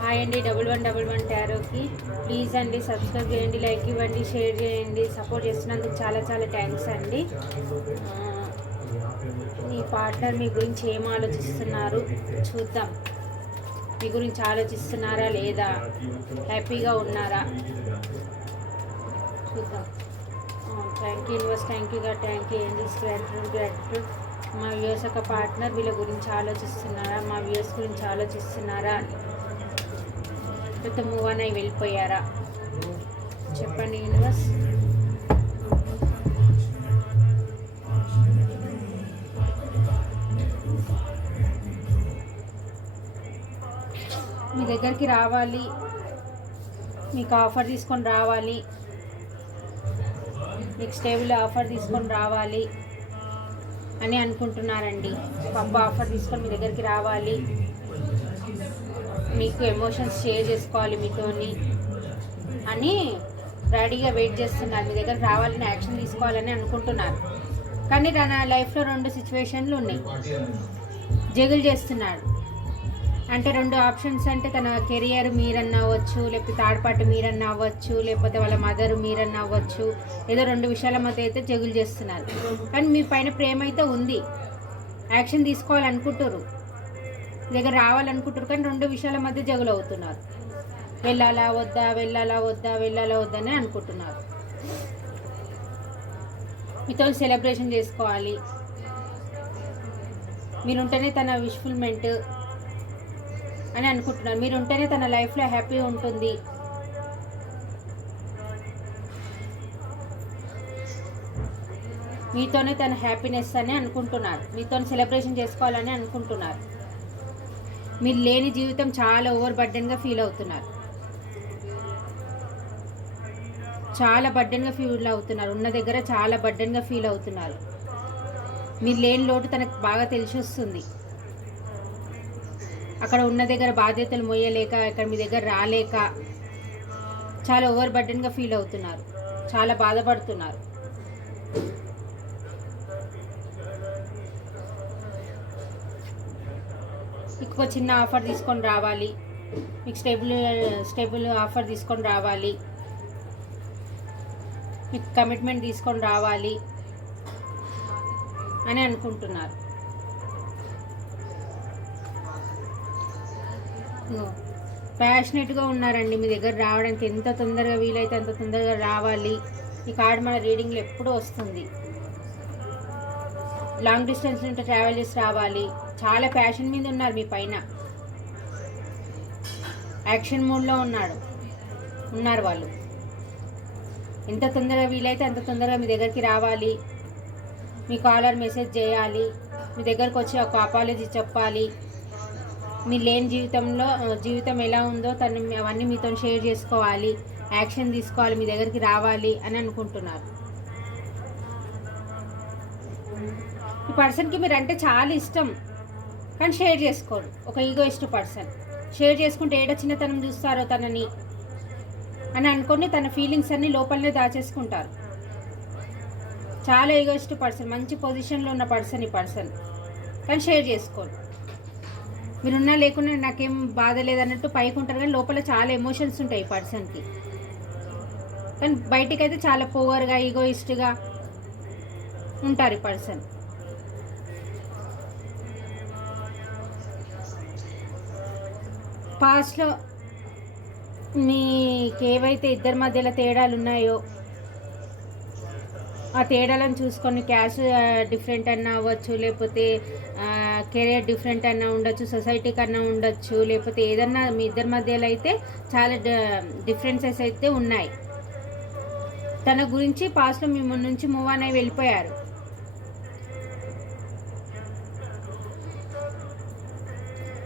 Hi అండి, 1111 టారోకి please అండి subscribe చేయండి, లైక్ ఇవ్వండి, షేర్ చేయండి. సపోర్ట్ చేస్తున్నందుకు చాలా చాలా థ్యాంక్స్ అండి. మీ పార్ట్నర్ మీ గురించి ఏం ఆలోచిస్తున్నారు చూద్దాం. మీ గురించి ఆలోచిస్తున్నారా లేదా, హ్యాపీగా ఉన్నారా చూద్దాం. Thank you universe, thank you God, thank you angels, gratitude. మా వ్యూస్ యొక్క పార్ట్నర్ వీళ్ళ గురించి ఆలోచిస్తున్నారా, మా వ్యూస్ గురించి ఆలోచిస్తున్నారా, లేకపోతే మూవ్ అని వెళ్ళిపోయారా చెప్పండి యూనివర్స్. మీ దగ్గరికి రావాలి, మీకు ఆఫర్ తీసుకొని రావాలి, మీకు స్టేబుల్ ఆఫర్ తీసుకొని రావాలి అని అనుకుంటున్నారండి. పబ్బ ఆఫర్ తీసుకొని మీ దగ్గరికి రావాలి, మీకు ఎమోషన్స్ షేర్ చేసుకోవాలి మీతోని అని రెడీగా వెయిట్ చేస్తున్నారు. మీ దగ్గర రావాలని, యాక్షన్ తీసుకోవాలని అనుకుంటున్నారు. కానీ తన లైఫ్లో 2 సిచ్యువేషన్లు ఉన్నాయి. జగులు చేస్తున్నాడు అంటే 2 ఆప్షన్స్. అంటే తన కెరియర్ మీరన్నా అవ్వచ్చు, లేకపోతే థర్డ్ పార్టీ మీరన్నా అవ్వచ్చు, లేకపోతే వాళ్ళ మదర్ మీరన్నా అవ్వచ్చు. ఏదో 2 విషయాల మధ్య అయితే జగులు చేస్తున్నారు. కానీ మీ పైన ప్రేమ అయితే ఉంది, యాక్షన్ తీసుకోవాలనుకుంటారు, మీ దగ్గర రావాలనుకుంటారు. కానీ 2 విషయాల మధ్య జగులు అవుతున్నారు. వెళ్ళాలా వద్దా, వెళ్ళాలా వద్దా, వెళ్ళాలా వద్దా అని అనుకుంటున్నారు. మీతో సెలబ్రేషన్ చేసుకోవాలి, మీరుంటేనే తన విష్ఫుల్మెంట్ అని అనుకుంటున్నారు. మీరుంటేనే తన లైఫ్లో హ్యాపీ ఉంటుంది. మీతోనే తన హ్యాపీనెస్ అని అనుకుంటున్నారు. మీతో సెలబ్రేషన్ చేసుకోవాలని అనుకుంటున్నారు. మీరు లేని జీవితం చాలా ఓవర్ బర్డెన్గా ఫీల్ అవుతున్నారు. చాలా బర్డెన్గా ఫీల్ అవుతున్నారు. ఉన్న దగ్గర చాలా బర్డెన్గా ఫీల్ అవుతున్నారు. మీరు లేని లోటు తనకు బాగా తెలిసి వస్తుంది. అక్కడ ఉన్న దగ్గర బాధ్యతలు మోయలేక, ఇక్కడ మీ దగ్గర రాలేక చాలా ఓవర్ బర్డెన్గా ఫీల్ అవుతున్నారు. చాలా బాధపడుతున్నారు. మీకు చిన్న ఆఫర్ తీసుకొని రావాలి, మీకు స్టేబుల్ ఆఫర్ తీసుకొని రావాలి, మీకు కమిట్మెంట్ తీసుకొని రావాలి అని అనుకుంటున్నారు. ప్యాషనెట్గా ఉన్నారండి. మీ దగ్గర రావడానికి ఎంత తొందరగా వీలైతే అంత తొందరగా రావాలి. ఈ కార్డు మన రీడింగ్లో ఎప్పుడూ వస్తుంది. లాంగ్ డిస్టెన్స్ నుండి ట్రావెల్ చేసి రావాలి. చాలా ప్యాషన్ మీద ఉన్నారు. మీ పైన యాక్షన్ మోడ్లో ఉన్నారు వాళ్ళు. ఎంత తొందరగా వీలైతే అంత తొందరగా మీ దగ్గరికి రావాలి. మీ కాలర్ మెసేజ్ చేయాలి, మీ దగ్గరకు వచ్చి ఒక అపాలజీ చెప్పాలి. మీ లేని జీవితం ఎలా ఉందో అవన్నీ మీతో షేర్ చేసుకోవాలి, యాక్షన్ తీసుకోవాలి, మీ దగ్గరికి రావాలి అని అనుకుంటున్నారు. ఈ పర్సన్కి మీరు అంటే చాలా ఇష్టం, కానీ షేర్ చేసుకోరు. ఒక ఈగోయిస్ట్ పర్సన్. షేర్ చేసుకుంటే ఏడ చిన్నతనం చూస్తారో తనని అని అనుకొని తన ఫీలింగ్స్ అన్నీ లోపలనే దాచేసుకుంటారు. చాలా ఈగోయిస్ట్ పర్సన్, మంచి పొజిషన్లో ఉన్న పర్సన్ ఈ పర్సన్, కానీ షేర్ చేసుకోరు. మీరున్నా లేకుండా నాకేం బాధ లేదన్నట్టు పైకి ఉంటారు, కానీ లోపల చాలా ఎమోషన్స్ ఉంటాయి ఈ పర్సన్కి. కానీ బయటికి అయితే చాలా పోవర్గా, ఈగోయిస్ట్గా ఉంటారు ఈ పర్సన్. పాస్ట్లో మీకు ఏవైతే ఇద్దరి మధ్యలో తేడాలు ఉన్నాయో ఆ తేడాలను చూసుకొని క్యాస్ట్ డిఫరెంట్ అన్నా అవ్వచ్చు, లేకపోతే కెరియర్ డిఫరెంట్ అన్నా ఉండొచ్చు, సొసైటీ కన్నా ఉండొచ్చు, లేకపోతే ఏదన్నా మీ ఇద్దరి మధ్యలో అయితే చాలా డిఫరెన్సెస్ అయితే ఉన్నాయి. తన గురించి పాస్ట్లో మీ ముందు నుంచి మూవ్ అని వెళ్ళిపోయారు.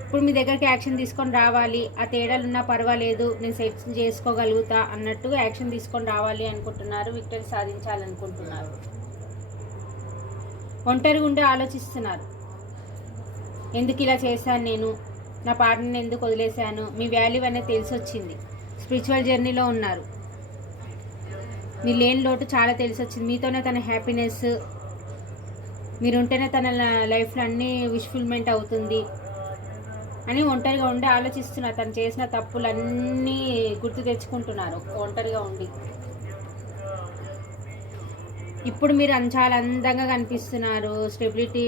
ఇప్పుడు మీ దగ్గరికి యాక్షన్ తీసుకొని రావాలి. ఆ తేడాలు ఉన్నా పర్వాలేదు, నేను సెట్ చేసుకోగలుగుతా అన్నట్టుగా యాక్షన్ తీసుకొని రావాలి అనుకుంటున్నారు. విక్టరీ సాధించాలనుకుంటున్నారు. ఒంటరిగా ఉండి ఆలోచిస్తున్నారు. ఎందుకు ఇలా చేశాను నేను, నా పార్ట్నర్ని ఎందుకు వదిలేశాను, మీ వాల్యూ అనేది తెలిసి వచ్చింది. స్పిరిచువల్ జర్నీలో ఉన్నారు. మీ లేని లోటు చాలా తెలిసి వచ్చింది. మీతోనే తన హ్యాపీనెస్, మీరుంటేనే తన లైఫ్లో అన్నీ విష్ఫుల్మెంట్ అవుతుంది. అని ఒంటరిగా ఉండి ఆలోచిస్తున్నారు. తను చేసిన తప్పులన్నీ గుర్తు తెచ్చుకుంటున్నారు ఒంటరిగా ఉండి. ఇప్పుడు మీరు చాలా అందంగా కనిపిస్తున్నారు, స్టెబిలిటీ,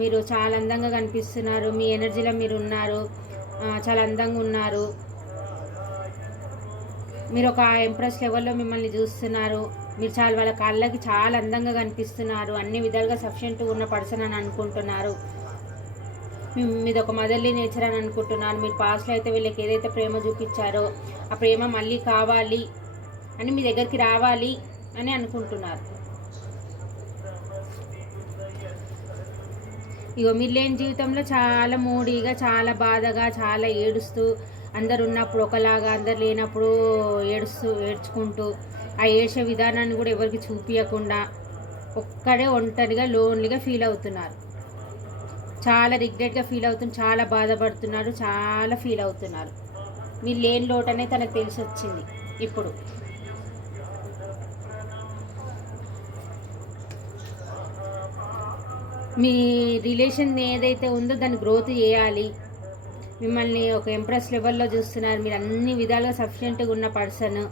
మీరు చాలా అందంగా కనిపిస్తున్నారు, మీ ఎనర్జీలో మీరు ఉన్నారు, చాలా అందంగా ఉన్నారు. మీరు ఒక ఎంప్రెస్ లెవెల్లో మిమ్మల్ని చూస్తున్నారు. మీరు చాలా వాళ్ళ కళ్ళకి చాలా అందంగా కనిపిస్తున్నారు, అన్ని విధాలుగా సఫిషియెంట్గా ఉన్న పర్సన్ అని అనుకుంటున్నారు. మీది ఒక మదర్లీ నేచర్ అని అనుకుంటున్నారు. మీరు పాస్ట్లో అయితే వీళ్ళకి ఏదైతే ప్రేమ చూపించారో ఆ ప్రేమ మళ్ళీ కావాలి అని మీ దగ్గరికి రావాలి అని అనుకుంటున్నారు. ఇగో మీరు లేని జీవితంలో చాలా మూడీగా, చాలా బాధగా, చాలా ఏడుస్తూ, అందరు ఉన్నప్పుడు ఒకలాగా, అందరు లేనప్పుడు ఏడ్చుకుంటూ, ఆ ఏడ్చే విధానాన్ని కూడా ఎవరికి చూపించకుండా ఒక్కడే ఒంటరిగా లోన్లీగా ఫీల్ అవుతున్నారు. చాలా రిగ్రెట్గా ఫీల్ అవుతున్నారు, చాలా బాధపడుతున్నారు, చాలా ఫీల్ అవుతున్నారు. మీరు లేని లోటనే తనకు తెలిసి వచ్చింది. ఇప్పుడు మీ రిలేషన్ ఏదైతే ఉందో దాన్ని గ్రోత్ చేయాలి. మిమ్మల్ని ఒక ఎంప్రెస్ లెవెల్లో చూస్తున్నారు. మీరు అన్ని విధాలుగా సఫిషియెంట్గా ఉన్న పర్సన్,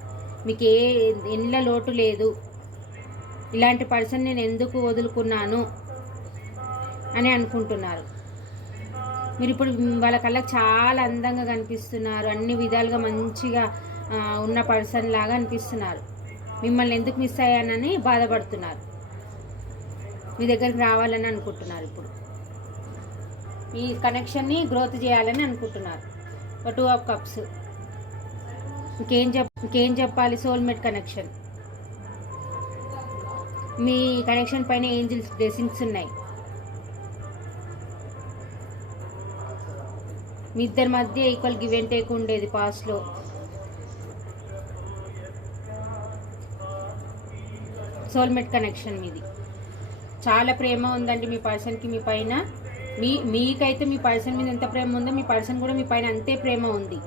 మీకు ఎన్ల లోటు లేదు. ఇలాంటి పర్సన్ నేను ఎందుకు వదులుకున్నాను అని అనుకుంటున్నారు. మీరు ఇప్పుడు వాళ్ళ కళ్ళకి చాలా అందంగా కనిపిస్తున్నారు, అన్ని విధాలుగా మంచిగా ఉన్న పర్సన్ లాగా అనిపిస్తున్నారు. మిమ్మల్ని ఎందుకు మిస్ అయ్యానని బాధపడుతున్నారు. మీ దగ్గరికి రావాలని అనుకుంటున్నారు. ఇప్పుడు ఈ కనెక్షన్ని గ్రోత్ చేయాలని అనుకుంటున్నారు. 2 ఆఫ్ కప్స్. ఇంకేం చెప్పాలి? Soulmate connection. మీ కనెక్షన్ పైన ఏంజిల్స్ బ్లెస్సింగ్స్ ఉన్నాయి. మీ ఇద్దరి మధ్య ఈక్వల్ గివ్ అండ్ టేక్ ఉండేది పాస్ట్లో. సోల్మేట్ కనెక్షన్ మీది. చాలా ప్రేమ ఉందండి మీ పర్సన్కి మీ పైన. మీకైతే మీ పర్సన్ మీద ఎంత ప్రేమ ఉందో మీ పర్సన్ కూడా మీ పైన అంతే ప్రేమ ఉంది.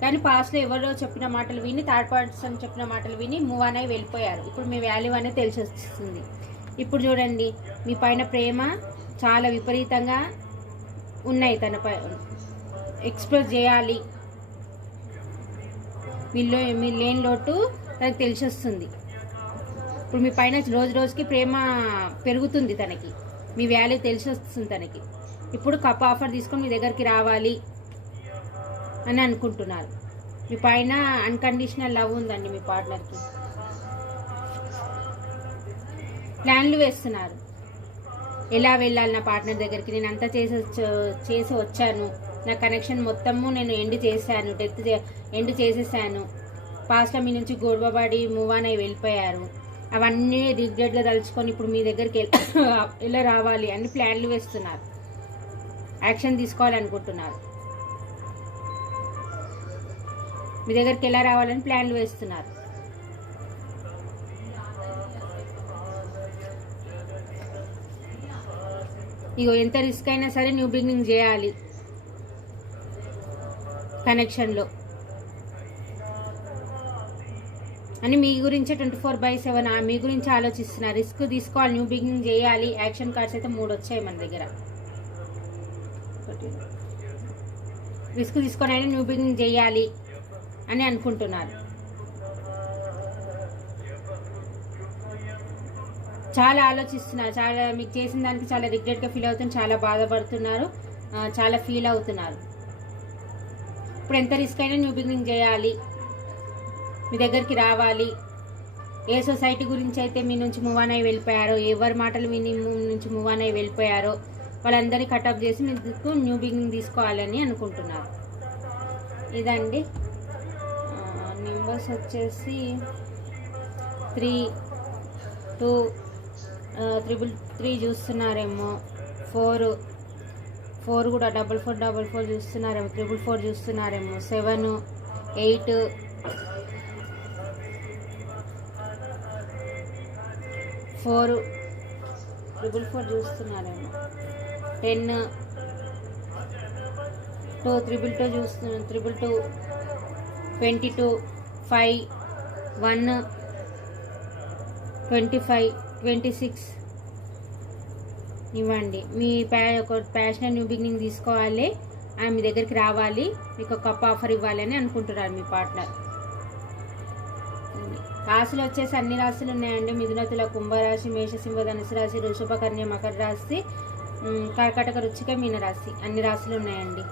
కానీ పాస్ట్లో ఎవరో చెప్పిన మాటలు విని, థర్డ్ పర్సన్ చెప్పిన మాటలు విని మూవ్ అని వెళ్ళిపోయారు. ఇప్పుడు మీ వాల్యూ అనేది తెలిసి వస్తుంది. ఇప్పుడు చూడండి, మీ పైన ప్రేమ చాలా విపరీతంగా ఉన్నాయి. తన ఎక్స్ప్రెస్ చేయాలి. మీ లేని లోటు తనకు తెలిసి వస్తుంది. ఇప్పుడు మీ పైన రోజు రోజుకి ప్రేమ పెరుగుతుంది. తనకి మీ వాల్యూ తెలిసి వస్తుంది. తనకి ఇప్పుడు కప్ ఆఫర్ తీసుకొని మీ దగ్గరికి రావాలి అని అనుకుంటున్నారు. మీ పైన అన్కండిషనల్ లవ్ ఉందండి. మీ పార్ట్నర్కి ప్లాన్లు వేస్తున్నారు. ఎలా వెళ్ళాలి నా పార్ట్నర్ దగ్గరికి, నేను అంతా చేసి వచ్చాను, నా కనెక్షన్ మొత్తము నేను ఎండ్ చేసేసాను. పాస్ట్లో మీ నుంచి గొడవపడి మూవ్ అని వెళ్ళిపోయారు. అవన్నీ రిగ్రెట్గా తలుచుకొని ఇప్పుడు మీ దగ్గరికి ఎలా రావాలి అని ప్లాన్లు వేస్తున్నారు. యాక్షన్ తీసుకోవాలనుకుంటున్నారు. మీ దగ్గరికి ఎలా రావాలని ప్లాన్లు వేస్తున్నారు. ఇగో ఎంత రిస్క్ అయినా సరే న్యూ బిగినింగ్ చేయాలి కనెక్షన్లో అని మీ గురించే 24/7 మీ గురించి ఆలోచిస్తున్నారు. రిస్క్ తీసుకోవాలి, న్యూ బిగినింగ్ చేయాలి. యాక్షన్ కార్డ్స్ అయితే 3 వచ్చాయి మన దగ్గర. రిస్క్ తీసుకొని అయినా న్యూ బిగినింగ్ చేయాలి అని అనుకుంటున్నారు. చాలా ఆలోచిస్తున్నారు. చాలా మీకు చేసిన దానికి చాలా రిగ్రెట్గా ఫీల్ అవుతున్నారు, చాలా బాధపడుతున్నారు, చాలా ఫీల్ అవుతున్నారు. ఇప్పుడు ఎంత రిస్క్ అయినా న్యూ బిగినింగ్ చేయాలి, మీ దగ్గరికి రావాలి. ఏ సొసైటీ గురించి అయితే మీ నుంచి మూవ్ అని వెళ్ళిపోయారో, ఎవరి మాటలు మీ నుంచి మూవ్ అని వెళ్ళిపోయారో వాళ్ళందరినీ కటప్ చేసి మీకు న్యూ బిగినింగ్ తీసుకోవాలని అనుకుంటున్నారు. ఇదండి. నెంబర్స్ వచ్చేసి 3, 2, 333 చూస్తున్నారేమో, 4 కూడా 4444 చూస్తున్నారేమో, 444 చూస్తున్నారేమో, 7, 8, 4, 444 చూస్తున్నారేమో, 10, 2, 222 చూస్తున్నారు, 222, 22, 5, 1, 25, 26 ఇవ్వండి. మీ ఒక ప్యాషనల్ న్యూ బిగినింగ్ తీసుకోవాలి. ఆమె మీ దగ్గరికి రావాలి, మీకు ఒక కప్ ఆఫర్ ఇవ్వాలి అని అనుకుంటున్నారు మీ పార్ట్నర్. రాశులు వచ్చేసి అన్ని రాశులు ఉన్నాయండి. మిథున, తుల, కుంభరాశి, మేషసింహ, ధనుసు రాశి, వృషభ, కన్య, మకర రాశి, కర్కాటక, వృశ్చిక, మీన రాశి, అన్ని రాశులు ఉన్నాయండి.